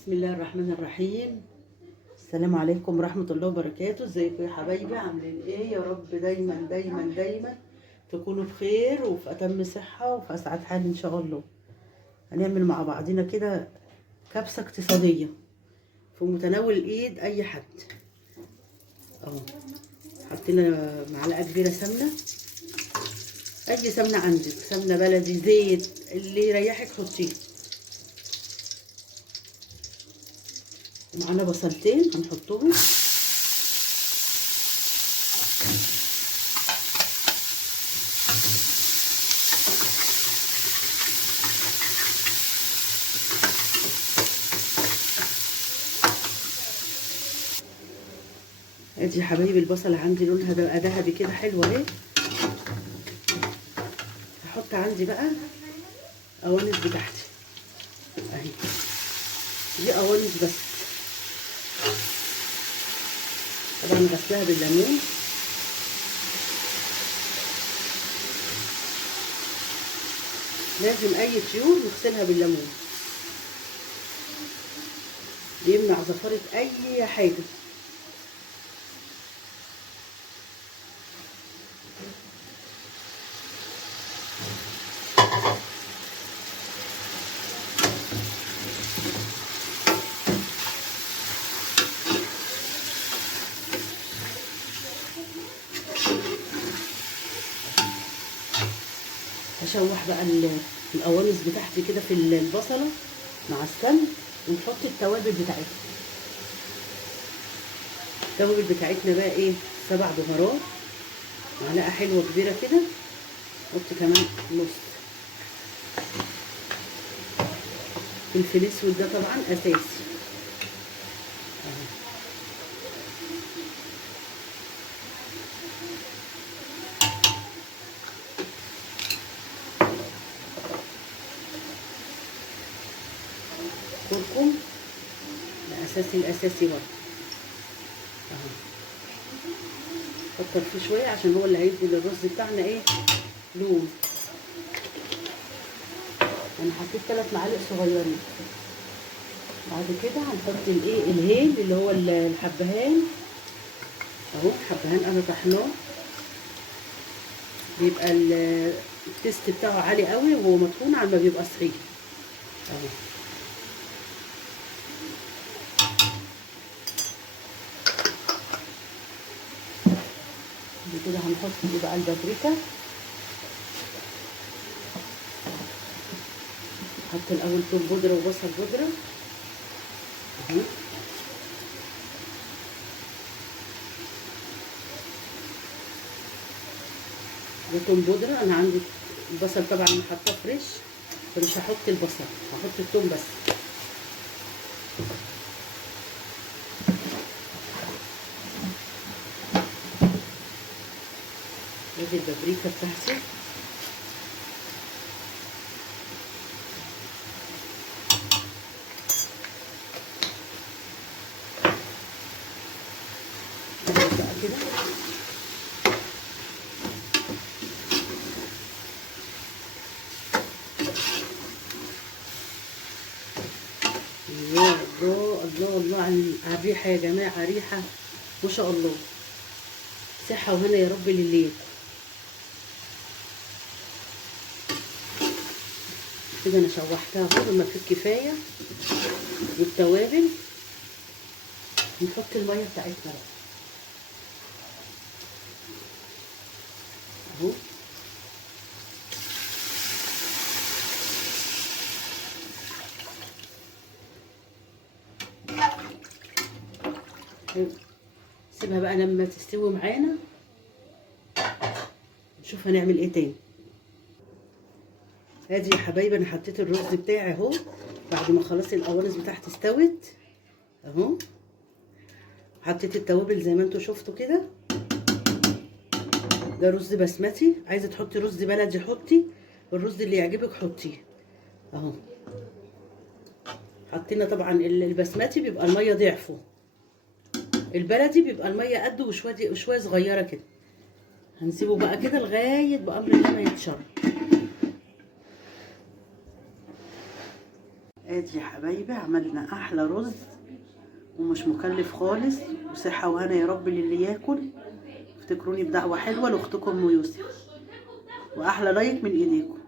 بسم الله الرحمن الرحيم. السلام عليكم ورحمة الله وبركاته. ازيكم يا حبايبي؟ عاملين ايه؟ يا رب دايما دايما دايما تكونوا بخير وفي اتم صحة وفي اسعد حال ان شاء الله. هنعمل مع بعضنا كده كبسة اقتصادية في متناول الايد اي حد. اهو حطينا معلقة كبيرة سمنة، اي سمنة عندك، سمنة بلدي، زيت، اللي يريحك حطيه. معانا بصلتين هنحطهم، ادي يا حبايبي البصل عندي لونها بقى ذهبي كده حلوه اهي. هحط عندي بقى قوانص بتاعتي اهي، دي قوانص بس، طبعا غسلها بالليمون. لازم اي طيور نغسلها بالليمون، بيمنع زفارة اي حاجه. هشوح بقى القوانص بتاعتي كده في البصله مع السمن، ونحط التوابل بتاعتنا. التوابل بتاعتنا بقى ايه؟ 7 بهارات، معلقه حلوه كبيره كده، نحط كمان نص. الفلفل الاسود ده طبعا اساسي. كركم ده اساسي الاساسي برضه اهو، كتر فيه شويه عشان هو اللي هيدي للرز بتاعنا ايه؟ لون. انا حطيت 3 معالق صغيرين. بعد كده هنحط الايه؟ الهيل اللي هو الحبهان اهو. حبهان انا طحناه، بيبقى التيست بتاعه عالي قوي وهو مطحون على ما بيبقى صحيح اهو. بعد كده هنحط بقى البابريكا. حط الاول توم بودره وبصل بودره اهو. ده توم بودره، انا عندي البصل طبعا حاطاه فريش فمش هحط البصل، هحط التوم بس. ادي البابريكا بتاعتي، بقى كده الله الله الله الله على الريحه يا جماعه، ريحه ما شاء الله. صحه وهنا يا رب لليل. كده انا شوحتها اهو بما فيه الكفايه والتوابل. نحط الميه بتاعتنا بقى اهو. سيبها بقى لما تستوي معانا نشوف هنعمل ايه تاني. ادي يا حبايبي انا حطيت الرز بتاعي اهو بعد ما خلاص القوانص بتاعتي استوت اهو. حطيت التوابل زي ما انتوا شفتوا كده. ده رز بسمتي، عايزه تحطي رز بلدي حطي، الرز اللي يعجبك حطيه اهو. حطينا طبعا البسمتي بيبقى الميه ضعفه، البلدي بيبقى الميه قده وشويه وشويه صغيره كده. هنسيبه بقى كده لغايه بامر الله ما يتشرب. ادي يا حبايبي عملنا احلى رز ومش مكلف خالص، وصحة وهنا يا رب للي ياكل. افتكروني بدعوة حلوة لاختكم ام يوسف، واحلى لايك من ايديكم.